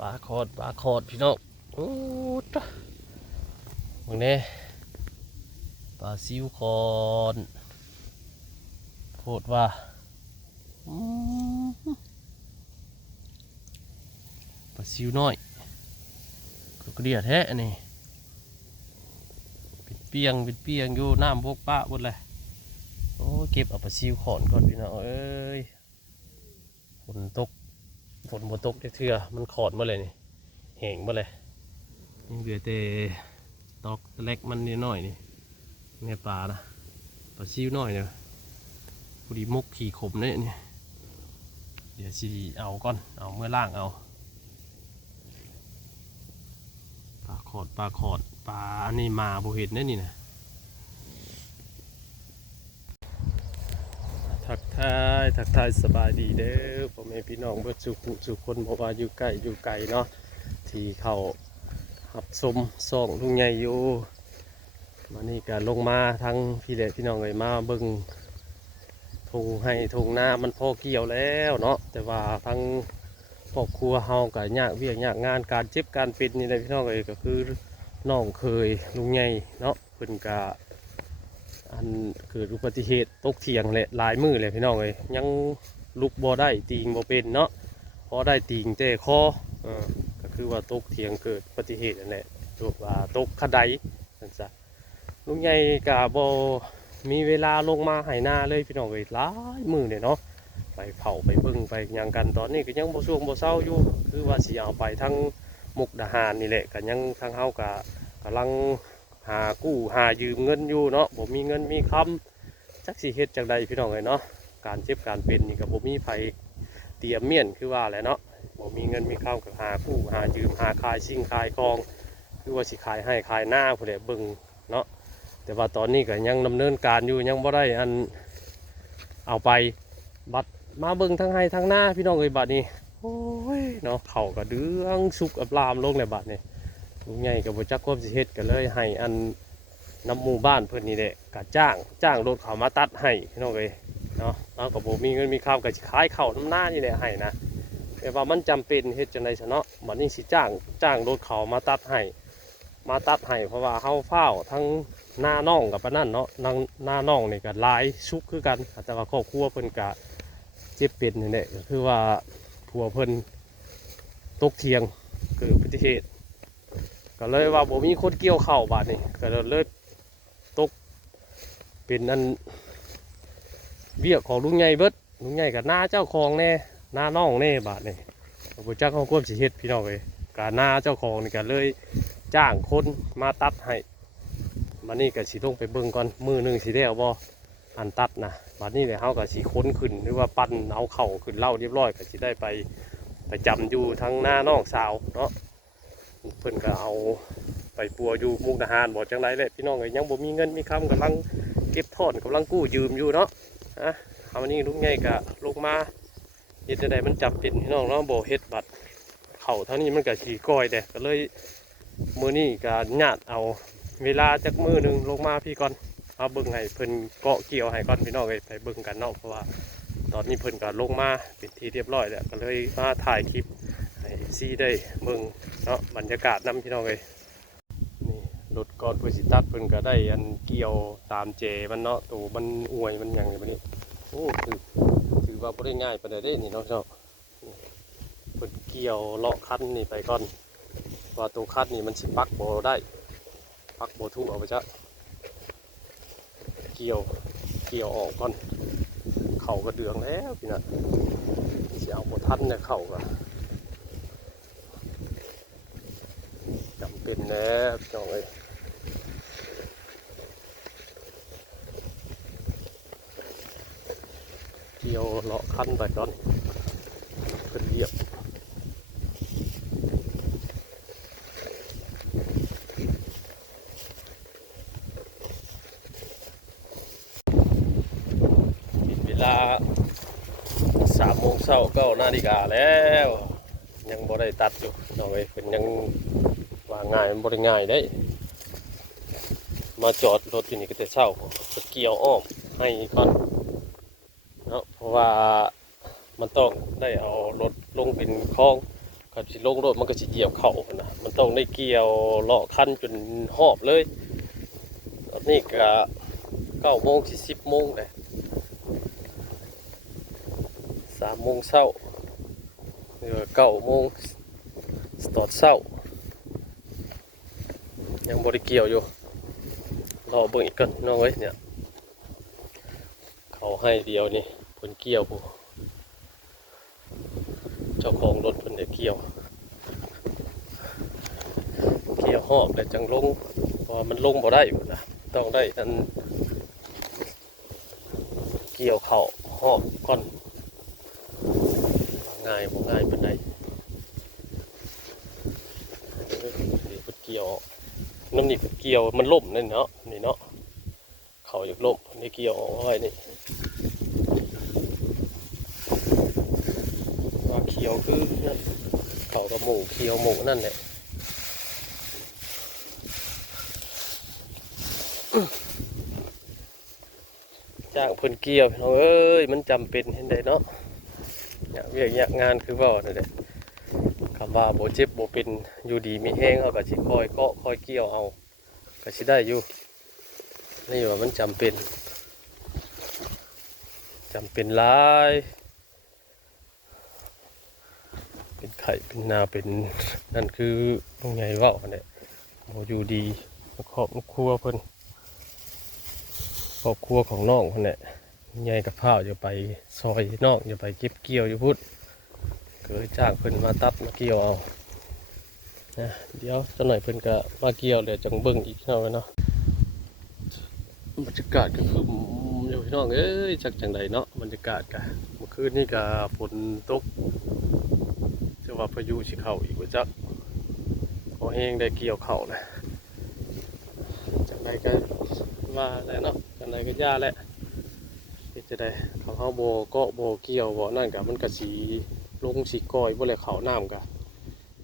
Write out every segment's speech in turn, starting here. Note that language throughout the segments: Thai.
ปลาคอดพี่น้องโอ้ตะมึงเนี่ยปลาซิวคอนโคตรว่าอืมปลาซิวน้อยก็เดียดแท้อันนี้เป็นเปียงอยู่น้ำพวกป้าหมดเลยโอ้เก็บเอาปลาซิวคอนก่อนพี่น้องเอ้ยฝนตกเถื่อมันขอดมาเลยนี่แห้งมาเลยยังเหลือแต่ตอกเล็กมันนิดหน่อยนี่เนี่ยปลานะปลาซิวน้อยเนี่ยพอดีมุกขี่ขมเนี่ยนี่เดี๋ยวสิเอาก่อนเอาเมื่อล่างเอาปลาขอดปลาอันนี้มาโบเห็ดเนี่ยนี่นะทักทายสบายดีเด้อพ่อแม่พี่น้องเบิดสุคนบอกว่าอยู่ใกล้อยู่ไกลเนาะที่เขาหับสมส่องลุงใหญ่อยู่มานี่ก็ลงมาทั้งพี่เล็กพี่น้องเลยมาเบิ่งทงให้ทงหน้ามันพอเกี่ยวแล้วเนาะแต่ว่าทั้งครอบครัวเฮาก็ยากเวียกยากงานการเจ็บการเป็นนี่เลยพี่น้องเลยก็คือน้องเคยลุงใหญ่เนาะเพิ่นก็อันเกิดอุบัติเหตุตกเถียงเลยหลายมือเลยพี่น้องเลยยังลุกบ่ได้ตีงบ่เป็นเนาะพอได้ตีงแต่คอก็คือว่าตกเถียงเกิดอุบัติเหตุนั่นแหละถูกว่าตกขะไดนั่นซะลุงใหญ่ก็บ่มีเวลาลงมาไหนาเลยพี่น้องเลยหลายมือเนี่ยเนาะไปเผาไปเบิ่งไปยังกันตอนนี้ก็ยังบ่ช่วงบ่เศร้าอยู่คือว่าสิเอาไปทั้งมุกดาหารนี่แหละก็ยังทางเฮาก็กำลังหากู้หายืมเงินอยู่เนาะบ่มีเงินมีคำจักสิเฮ็ดจังใดพี่น้องเลยเนาะการเจ็บการเป็นนี่ก็บ่มีไผเตรียมเมียนคือว่าแหละเนาะบ่มีเงินมีคำก็หากู้หายืมหาขายสิ่งขายของคือว่าสิขายให้ขายหน้าผู้ใดเบิ่งเนาะแต่ว่าตอนนี้ก็ยังดำเนินการอยู่ยังบ่ได้อันเอาไปบัดมาเบิ่งทั้งให้ทั้งหน้าพี่น้องเอ้ยบัดนี้โอ้ยเนาะเข่าก็เดืองสุกอับลามลงเลยบัดนี้ลุงใหญ่กับบ่จักความสิเฮ็ดก็เลยให้อันน้ำหมู่บ้านเพิ่นนี่แหละก็จ้างรถเขามาตัดให้พี่น้องเอ้ยเนาะแล้วก็บ่มีเงินมีข้าวก็สิขายข้าวน้ำหน้านี่แหละให้นะแต่ว่ามันจำเป็นเฮ็ดจังได๋ซะเนาะบัดนี้สิจ้างรถเขามาตัดให้เพราะว่าเฮาเฝ้าทั้งหน้าน่องกับปะนั่นเนาะหน้าน่องนี่ก็หลายชุกคือกันแต่ว่าครอบครัวเพิ่นก็เจ็บเป็นนี่แหละก็คือว่าผัวเพิ่นตกเถียงเกิดอุบัติเหตุก็เลยว่าบ่มีคนเกี่ยวข้าวบาดนี้ก็เลยตกเป็นอันเบี้ยของลุงใหญ่เบิดลุงใหญ่กับหน้าเจ้าของแน่หน้าน่องแน่บาดนี้บ่จักของความสิเฮ็ดพี่น้องเอ้ยก็หน้าเจ้าของนี่ก็เลยจ้างคนมาตัดให้มานี่ก็สิต้องไปเบิ่งก่อนมือหนึ่งสิได้เอาบ่อันตัดนะบัดนี้เลยเฮาก็สิค้นขึ้นหรือว่าปั้นเอาเข่าขึ้นเล่าเรียบร้อยก็สิได้ไปจำอยู่ทั้งหน้าน้องสาวเนาะเพิ่นก็เอาไปปัวอยู่มุกดาหารบ่จังไรแหละพี่น้องเอ้ยยังบ่มีเงินมีคำกำลังเก็บถอนกำลังกู้ยืมอยู่เนาะเอาวันนี้ลุงใหญ่ก็ลงมาเฮ็ดจังไดมันจับเป็นพี่น้องเนาะบ่เฮ็ดบัดเข่าเท่านี้มันก็สิก้อยเด้ก็เลยมื้อนี้ก็ญาติเอาเวลาจักมือหนึ่งลงมาพี่ก่อนเอาเบิ่งให้เพิ่นเกาะเกี่ยวให้ก่อนพี่น้องเลยไปเบิ่งกันเนาะเพราะว่าตอนนี้เพิ่นก็ลงมาเป็นที่เรียบร้อยแล้วก็เลยมาถ่ายคลิปให้ซีได้เบิ่งเนาะบรรยากาศนำพี่น้องเลยนี่รถก่อนเพื่อสิตัดเพิ่นก็ได้อันเกี่ยวตามเจมันเนาะตัวมันอวยมันอย่างแบบนี้โอ้ถือว่าบ่ได้ง่ายปานใดเด้นี่เนาะเนาะเพิ่นเกี่ยวเลาะคันนี่ไปก่อนว่าตัวคันนี่มันสิปักบ่ได้ปักโบทุเอาไปจ้ะเกี่ยวออกก่อนเข่าก็เดืองแล้วพี่นะเสียเอาโบทันเนี่ยเข่าก็จำเป็นแล้วพี่น้องเอ้ยเกี่ยวเลาะคันไปก่อนเป็นเรียบ3 โมงเช้า9 นาฬิกาแล้วยังบ่ได้ตัดอยู่น้องเอ้ยเป็นยังว่าง่ายมันบ่ได้ง่ายได้มาจอดรถที่นี่ก็แต่เช้าจะเกี่ยวอ้อมให้ก่อนเนาะเพราะว่ามันต้องได้เอารถลงเป็นคลองข ขับสิลงรถมันก็สิเหยียบเข่านะมันต้องได้เกี่ยวเลาะคันจนหอบเลยตอนนี้ก็9 โมงสิ10 โมงเลย3 โมงเช้าหรือ9 โมงตอนเช้ายังบริเกี่ยวอยู่รอเบิ่งอีกก่อนน้องเอ้ยเนี่ยเขาให้เดียวนี่เพิ่นเกี่ยวผู้เจ้าของรถเพิ่นได้เกี่ยวหอบแต่จังลงเพราะมันลงบ่ได้อยู่นะต้องได้อันเกี่ยวเข่าหอบก่อนง่ายบ่ง่ายปานใดนี่เพิ่นเกี่ยวน้ำนี่เพิ่นเกี่ยวมันล่มนั่นเนาะนี่เนาะเข่าอยากล่มนี่เกี่ยวเอาไว้นี่ว่าเขียวคือนั่นเข่ากับหมูเขียวหมูนั่นแหละจ้างเพิ่นเกี่ยวพี่น้องเอ้ยมันจำเป็นเห็นได้เนาะอยากเวียกอยากงานคือว่านั่นแหละคำว่าบ่เจ็บบ่เป็นอยู่ดีมีแห้งเขาก็สิคอยเกาะคอยเกี่ยวเอาก็สิได้อยู่นี่ว่ามันจำเป็นหลายเป็นไข่เป็นนาเป็นนั่นคือตรงไงว่าเนี่ยบ่อยู่ดีครอบครัวเพิ่นครอบครัวของน้องเพิ่นเนี่ยใหญ่กับข้าวอย่าไปซอยน้องอย่าไปเก็บเกี่ยวอยู่พุทธเกิดจ้างเพิ่นมาตัดมาเกี่ยวเอานะเดี๋ยวสักหน่อยเพิ่นก็มาเกี่ยวเดี๋ยวจังเบิ่งอีกเนาะบรรยากาศก็คืออยู่พี่น้องเอ้ยจากจังใดเนาะบรรยากาศก็เมื่อคืนนี่ก็ฝนตกจะว่าพายุสิเข้าอีกว่าจักพอแห้งได้เกี่ยวเข่านะจังใดก็ว่าแล้วเนาะจังใดก็ย่าแหละที่จะได้เขาโบก็โบเกี่ยวบ่นั่นกับมันก็สีลงสีก้อยบ่เลยเขาน้ำกะ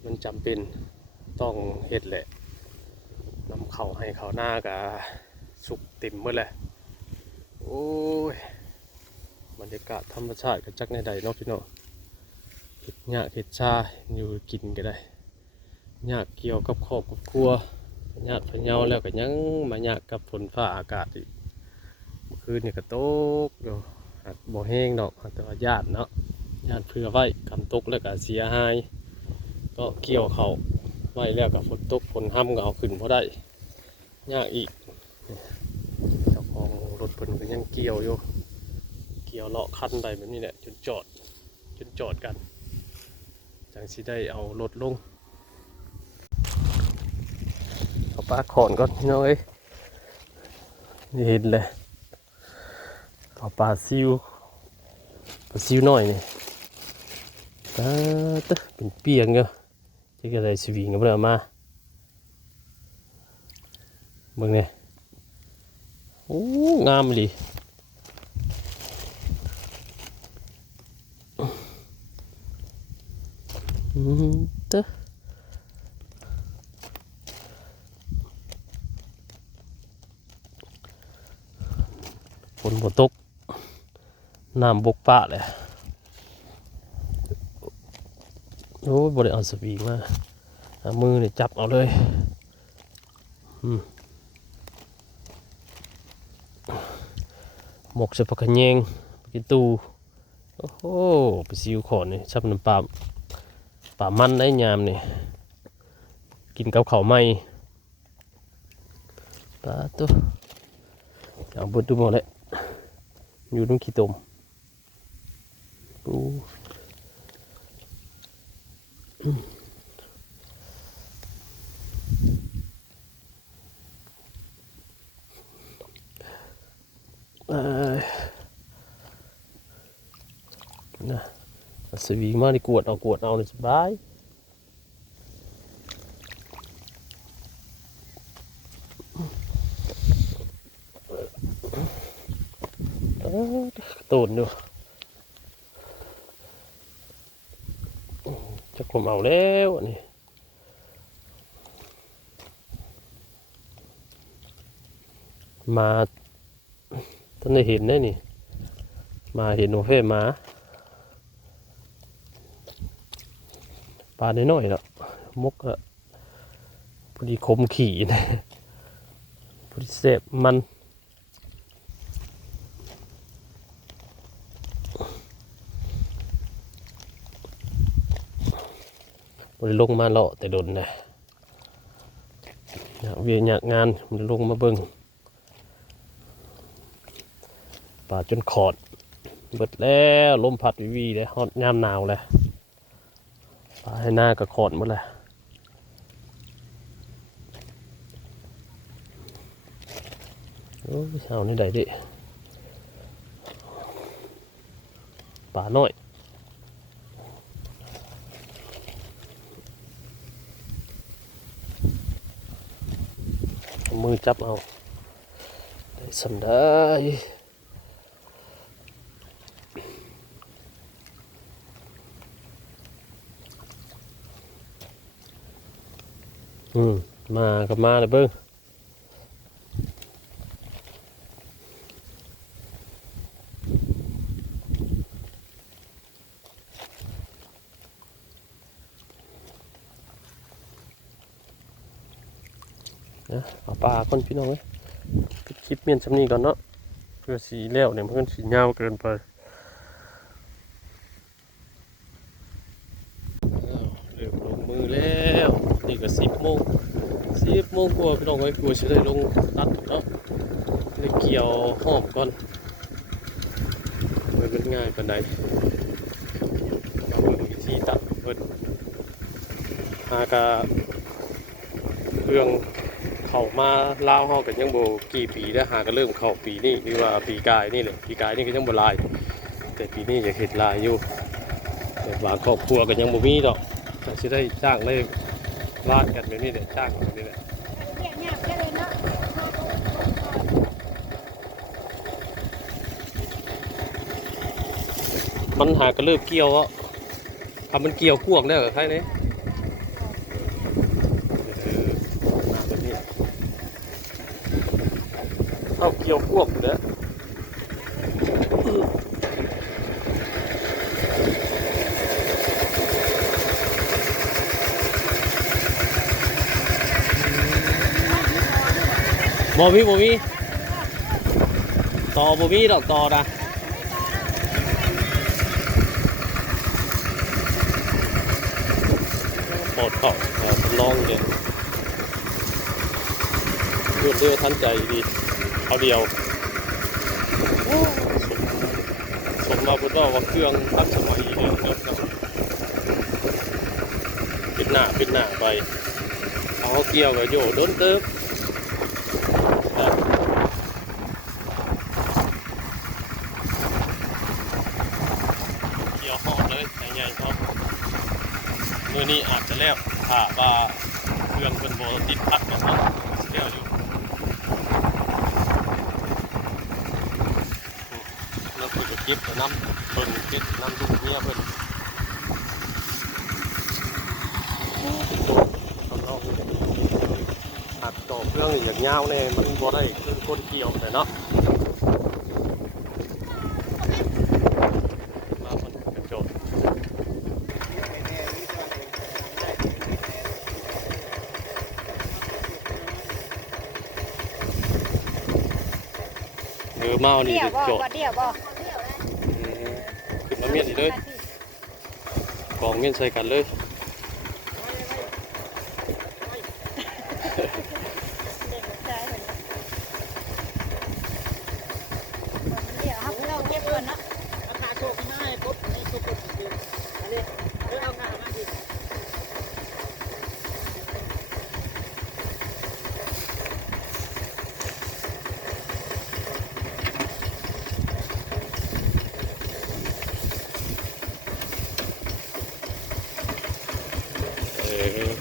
มันจำเป็นต้องเฮ็ดแหละนำเขาให้เขาหน้ากะสุกเต็มหมดแหละโอ้ยบรรยากาศธรรมชาติก็จักในใดเนาะพี่น้องเห็ดหญ้าเห็ดชาอยู่กินก็ได้หญ้าเกี่ยวกับครอบกับครัวหญ้าพะเยาแล้วก็ยังมาหญ้ากับฝนฟ้าอากาศอีกเมื่อคืนนี่ก็ตกอยู่บ่แห้งดอกแต่ว่าญาติเนาะญาติเพื่อไว้กำตกแล้วก็เสียหายก็เกี่ยวเขาไว้แล้วกับฝนตกฝนห้ำก็เอาขึ้นพอได้ยากอีกเจ้าของรถเพิ่นก็ยังเกี่ยวอยู่เกี่ยวเลาะคันไปแบบนี้แหละจนจอดกันจังสิได้เอารถลงเอาปลาขอนก่อนพี่น้องเอ้ยเห็นเลยเอาปลาซิวหน่อยนี่ตาเป็นเปียงเงาจะอะไรสวิงกับเรามาเบิ่งเนี่ยโอ้งามเลยเต้ฝนบ่ตกน้ำบกปะเลยโอ้ยบ่ได้เอาสวิงมาเอามือเนี่ยจับเอาเลยหมกใส่ผักขะแยงกินตูโอ้โหไปซิวขอนนี่ชับน้ำปลามันได้ยามนี่กินกับข้าวไหมปลาตัวเอาบดดูหมดเลยอยู่ตรงขี้ตมปูนะสวิงมาดิกวดเอาเลยสบายตูนดูจะผมเอาแล้วนี่มาท่านได้เห็นได้นี่มาเห็นโอเฟ่มา ปลาน้อยๆเนาะมกก็พอดีคมขี่นะพอดีเสพมันพอดีลงมาเลาะแต่โดนนะอยากเวียนอยากงานมันลงมาเบิ่งปลาจนขอดเบิดแล้วลมพัดวีเลยฮอตยามหนาวเลยปลาให้หน้าก็ขอดหมดเลยโอ้ยเอานี่ได้ดิปลาน้อยมือจับเอาได้สำได้มากับมาเลยเบิ้งนะเอาปลาก่อนพี่น้องเลยปิดคลิปเมียนชำนี้ก่อนเนาะเพื่อสีแล้วเนี่ยมันก็สียาวเกินไปเริ่มลงมือแล้วนี่ก็10 โมงกว่าพี่น้องเลยกลัวจะได้ลงตัดเนาะได้เกี่ยวหอมก่อนมันเป็นง่ายปานใดเราเบิ่งวิธีตัดเพิ่นหากะเรื่องเข้ามาลาวเฮากันยังบ่กี่ปีแล้วหาก็เริ่มเข้าปีนี้หรือว่าปีกายนี่แหละปีกายนี่ก็ยังบ่หลายแต่ปีนี้จะเฮ็ดหลายอยู่แต่บางครอบครัวก็ยังบ่มีดอกก็สิได้จ้างเลยลาดกันแบบนี้แหละจ้างกันแบบนี้แหละมันหาก็เริ่มเกี่ยวอ่ะทำมันเกี่ยวพวกได้เหรอใครเนี่ยเอาเกี่ยวพวกอยู่แล้วบ่มีต่อบ่มีดอกต่อนะปอดเข้าทำลองเลยรวดเร็วทันใจดีเอาเดียวสมมาพูดว่าเครื่องทันสมัยเนี่ยปิดหน้าไปเอาเกี่ยวกับโยโดนเติบเกี่ยวหอมเลยใหญ่ๆครับมือนี้อาจจะแล้วถ้าว่าเครื่องเป็นโบติดพัดกันเนาะเสียอยู่แล้วคุยกับกิ๊บน้ำเพิ่นกิ๊บน้ำลูกเมียเพิ่นหักต่อเครื่องอย่างยาวเนี่ยมันบ่ได้เครื่องก้นเกี่ยวแต่เนาะมาคนกระโจนเมานี่โจทย์ขึ้นมาเมียนเลยกองเมียนใส่กันเลย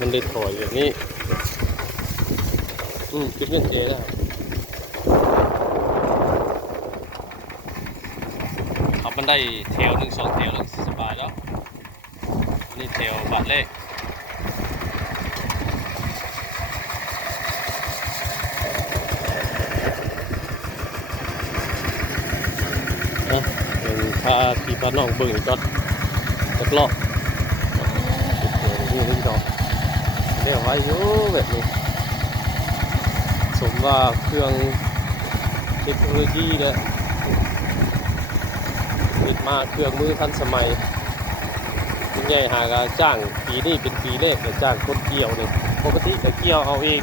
มันได้ถอยอย่างนี้คิดเรื่องเจ๊ได้ครับมันได้เทล1 2เทลแล้วสบายแล้วนี่เทลบาทเลขเป็นพาพี่พาน้องเบิ่งก็ตกลอก เรียกว่าอยู่แบบนี้สมว่าเครื่องเทคโนโลยีและติดมาเครื่องมือทันสมัยคุณใหญ่หากจ้างปีนี้เป็นปีแรกแต่จ้างคนเกี่ยวเนี่ยปกติจะเกี่ยวเอาเอง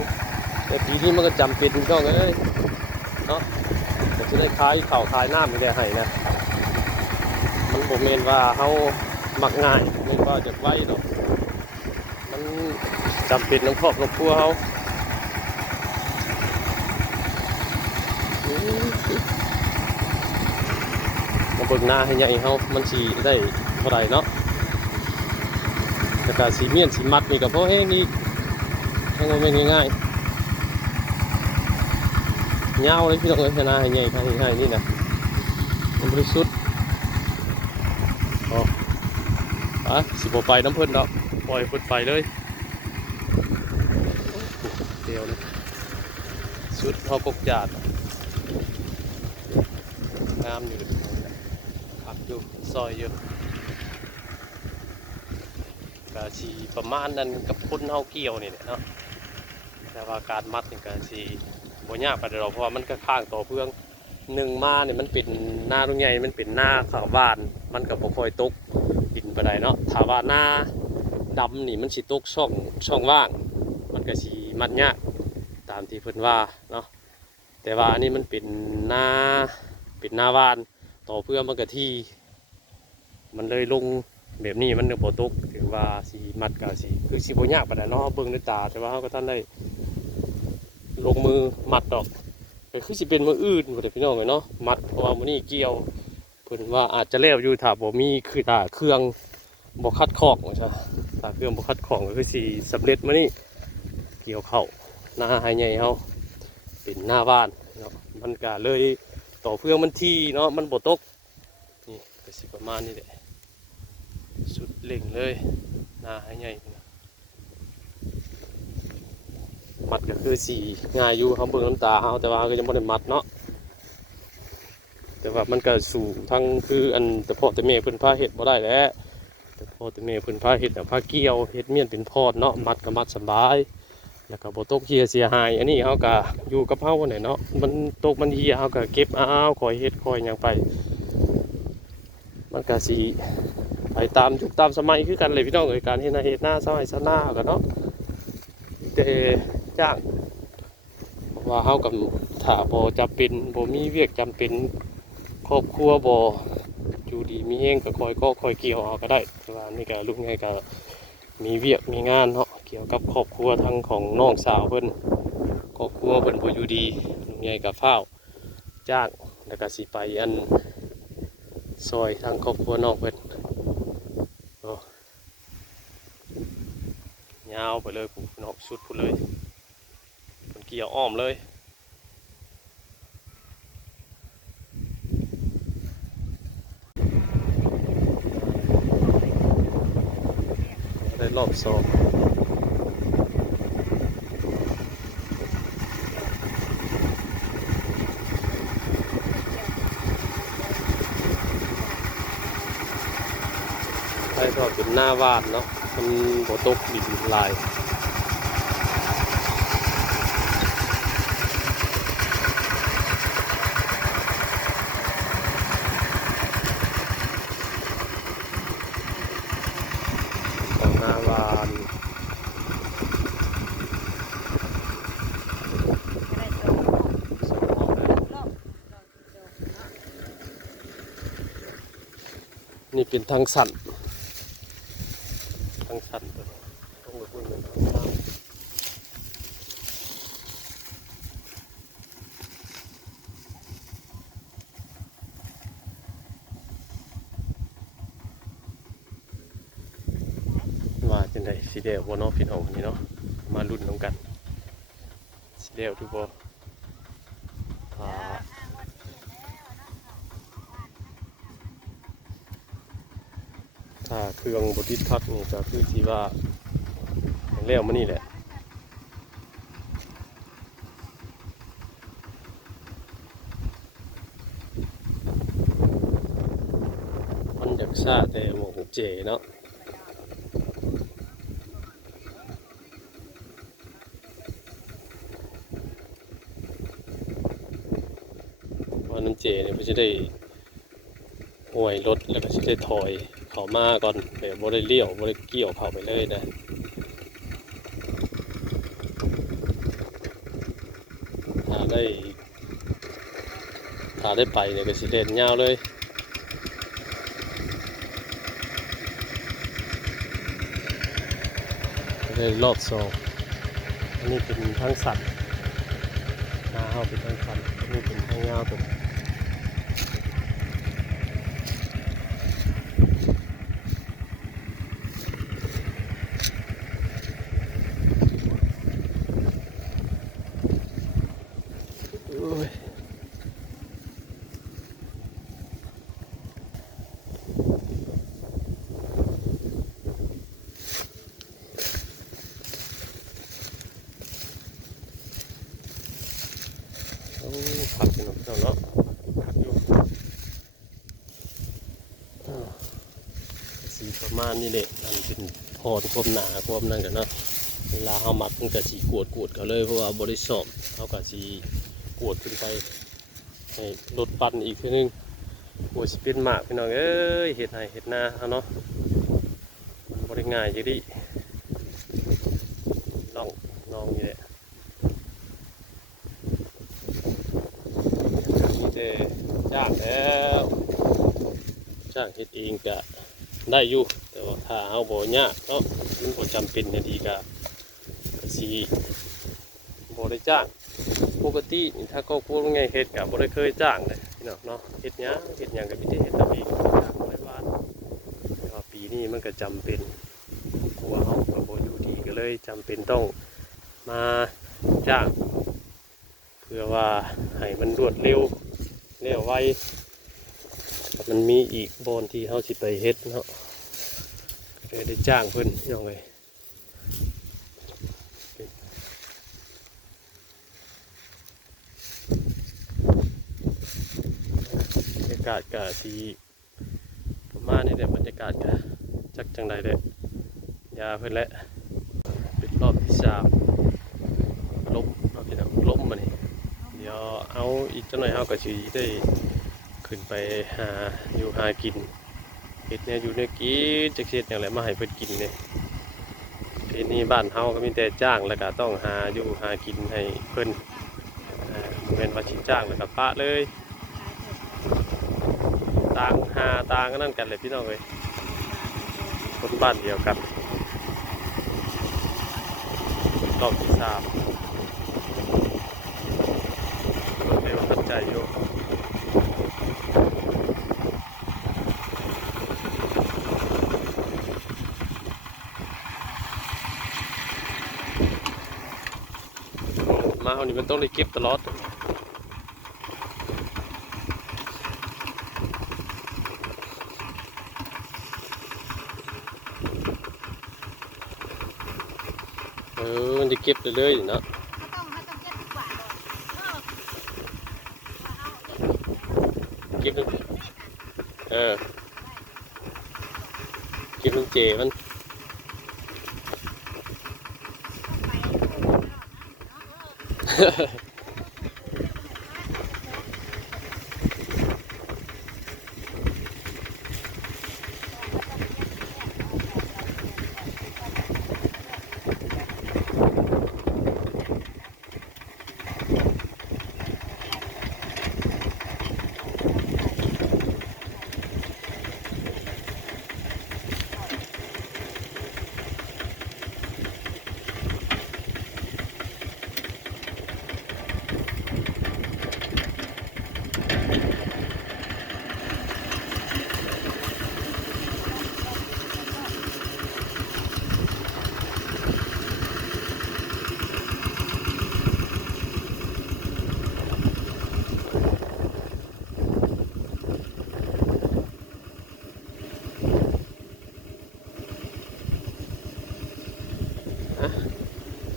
แต่ปีนี้มันก็จำเป็นก็เลยเนาะจะได้ขายข้าวขายน้ำไม่ได้ให้นะมันบ่แม่นว่าเฮามักง่ายแม่นว่าจะไว้เนาะมันจำเป็นต้องครอบครัวเฮามาเบิ่งหน้าให้ใหญ่เฮามันสิได้เท่าไหร่เนาะแต่ก็สีเมียนสีมัดนี่ก็พอแห้งอีกแห้งบ่แม่นง่ายๆยาวเลยพี่น้องเอ้ยหน้าให้ใหญ่ให้นี่นะมันบริสุทธิ์อ๋อสิบ่ไปน้ำเพิ่นดอกปล่อยเพิ่นไปเลยเดียวเลยสุดเฮากกจาดงามอยู่ขับอยู่ซอยอยู่กะสีประมาณนั้นกับคนเฮาเกี่ยวนี่แหละเนาะแต่ว่าการมัดนี่กะสีบ่ยากปานใดดอกเพราะว่ามันก็ข้างต่อเพื่องหนึ่งมาเนี่ยมันเป็นหน้าตรงใหญ่มันเป็นหน้าข้าวบ้านมันก็บ่ค่อยตกดินปานใดเนาะถ้าว่าหน้าดำนี่มันสิตกช่องว่างมันก็สิมัดยากตามที่เพิ่นว่าเนาะแต่ว่าอันนี้มันเป็นหน้าบ้านต่อเพื่อมันก็ที่มันเลยลงแบบนี้มันบ่ตกถือว่าสีมัดกะสีคือสิบ่ยากปานใดเนาะเบิ่งด้วยตาแต่ว่าเฮาก็ท่านได้ลงมือมัดดอกก็คือสิเป็นมื้ออื่นบ่ได้พี่น้องเนาะมัดเพราะว่ามื้อนี้เกี่ยวเพิ่นว่าอาจจะแล้วอยู่ถ้าบ่มีคือถ้าเครื่องบ่คัดข้องว่าซะถ้าเครื่องบ่คัดข้องก็คือสิสำเร็จมื้อนี้เกี่ยวเข้าหน้าให้ใหญ่เฮาเป็นหน้าบ้านเนาะมันก็เลยต่อเพื่องมันที่เนาะมันบ่ตกนี่ก็สิประมาณนี้แหละสุดเล่งเลยหน้าให้ใหญ่มัดก็คือสีง่ายอยู่เขาเบิ่งน้ำตาเขาแต่ว่าก็ยังไม่ได้มัดเนาะแต่ว่ามันก็สู่ทั้งคืออันแต่พ่อแต่แม่เพิ่นพาเห็ดบ่ได้แล้วแต่พ่อแต่แม่เพิ่นพาเห็ดแต่พาเกี่ยวเห็ดเมียนเป็นพอดเนาะมัดก็มัดสบายแล้วก็บ่ตกเหี่ยเสียหายอันนี้เขาก็อยู่กับเฮาเนี่ยเนาะมันตกมันเหี่ยเขาก็เก็บเอาคอยเห็ดคอยหยังไปมันก็สิไปตามยุคตามสมัยคือกันเลยพี่น้องเอ้ยการเฮ็ดนาเฮ็ดหน้าซอยซะหน้ากันเนาะแต่จ้างว่าเฮากับถ้าบ่จำเป็นบ่มีเวียกจำเป็นครอบครัวบ่อยู่ดีมีแฮงก็คอยเกี่ยวเอาก็ได้แต่ว่านี่ก็ลุงใหญ่ก็มีเวียกมีงานเนาะเกี่ยวกับครอบครัวทั้งของน้องสาวเพิ่นครอบครัวเพิ่นบ่อยู่ดีลุงใหญ่ก็ฟ้าวจ้างแล้วก็สิไปอันซอยทางครอบครัวน้องเพิ่นยาวไปเลยผมนอกสุดพูดเลยมันเกี่ยวอ้อมเลยได้รอบสองได้รอบเป็นหน้าวาดเนาะมันโบตกดินลายของหน้าวาดนี่เป็นทางสั่นต้องไปพูดเลยว่าจังไดสีเดียวบ่เนาะพี่น้องนี่เนาะมาลุ้นน้องกันสีเดียวทุกบ่ถ้าเครื่องบดิทักนี่ก็คือที่ว่าแล้วมานี่แหละมันอยากซาแต่หมวกเจเนาะ น้ำเจเนี่ยมันจะได้ห่วยรถแล้วก็จะได้ถอยเข้ามาก่อนแบบบ่ได้เลี้ยวบ่ได้เกี่ยวเข้าไปเลยนะถ้าได้ไปเนี่ยก็สิเด่นยาวเลยเลยรอบ2อันนี้เป็นทางสัตว์นาเฮาเป็นทางสัตว์อันนี้เป็นทางยาวตัวผักอยู่เนาะผักอยู่สีประมาณนี้แหละนั่นเป็นพอความหนาความนั่นกันเนาะเวลาเฮาหมักมันก็สีกวดเขาเลยเพราะว่าบริสอบเขาก็สีกวดขึ้นไปให้ลดปั่นอีกทีนึงโอ้ยสิเป็นหมากพี่น้องเอ้ยเห็ดไห่เห็ดนาเอาเนาะมันบริง่ายอยู่ดิน้องนี่แหละจ้างแล้วจ้างเฮ็ดเองก็ได้อยู่แต่ว่าถ้าเอาบ่ยากเนาะมันบ่จำเป็นเนี่ยดีก็สิบ่ได้จ้างปกตินี่ถ้าก็พูดว่าไงเฮ็ดก็บ่ได้เคยจ้างเลยพี่น้องเนาะเฮ็ดหยังก็มีแต่เฮ็ดเอาเองจ้างบ่ได้ว่าแต่ว่าปีนี้มันก็จำเป็นกลัวเฮาก็บ่อยู่ดีก็เลยจำเป็นต้องมาจ้างเพื่อว่าให้มันรวดเร็วแล้วไว้มันมีอีกบอนที่เขาสิไปเฮ็ดเนาะเลยได้จ้างเพิ่นยังไงบรรยากาศกะสีประมาณนี้แหละบรรยากาศกะจักจังใดเด้ยาเพิ่นแหละเป็นรอบที่3ล้มรอบที่ล้มมานี่เดี๋ยวเอาอีกจังหน่อยเขาก็สิได้ขึ้นไปหาอยู่หากินเห็ดเนี่ยอยู่ในกินจะเฮ็ดอย่างไรมาให้เพิ่นกินเนี่ยทีนี้บ้านเฮาก็มีแต่จ้างแล้วก็ต้องหาอยู่หากินให้เพิ่นเป็นว่าสิจ้างแล้วก็ปะเลยต่างหาต่างกันนั่นกันเลยพี่น้องเอ้ยคนบ้านเดียวกันรอบที่3เร็วทันใจอยู่มาเอานี่มันต้องได้เก็บตลอดมันจะเก็บเรื่อยๆอยู่เนาะเก็บเก็บน้ำเจมัน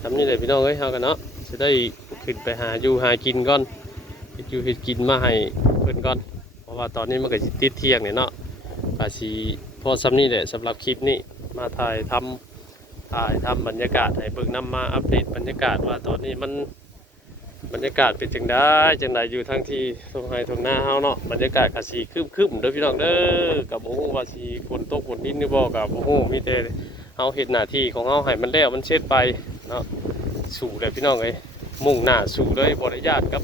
ทำนี่เลยพี่น้องเอ้ยเฮากันเนาะจะได้ขึ้นไปหาอยู่หากินก่อนอยู่เฮ็ดกินมาให้เพิ่นก่อนเพราะว่าตอนนี้มันก็สิติดเที่ยงเนี่ยเนาะก็สิพอซ้ำนี่แหละสำหรับคลิปนี้มาถ่ายทำบรรยากาศให้เบิ่งนำมาอัปเดตบรรยากาศว่าตอนนี้มัน บรรยากาศเป็นจังได้จังไดอยู่ทั้งที่ตรงไห้ตรงหน้าเฮาเนาะบรรยากาศก็สิครึมๆเด้อพี่น้องเด้อก็บ่ฮู้ว่าสิฝนตกฝนดินหรือบ่ก็บ่ฮู้มีแต่เฮาเฮ็ดหน้าที่ของเฮาให้มันแล้วมันเสร็จไปเนาะสู่เลยพี่น้องเอ้ยมุ่งหน้าสู่เลยบ่ได้ญาติกับ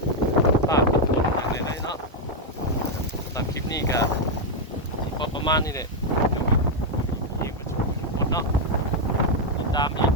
ฟ้ากับฝนทางใดๆเนาะสำหรับคลิปนี้ก็สิพอประมาณนี้แหละที่ประชุมทุกคนเนาะติดตามอีก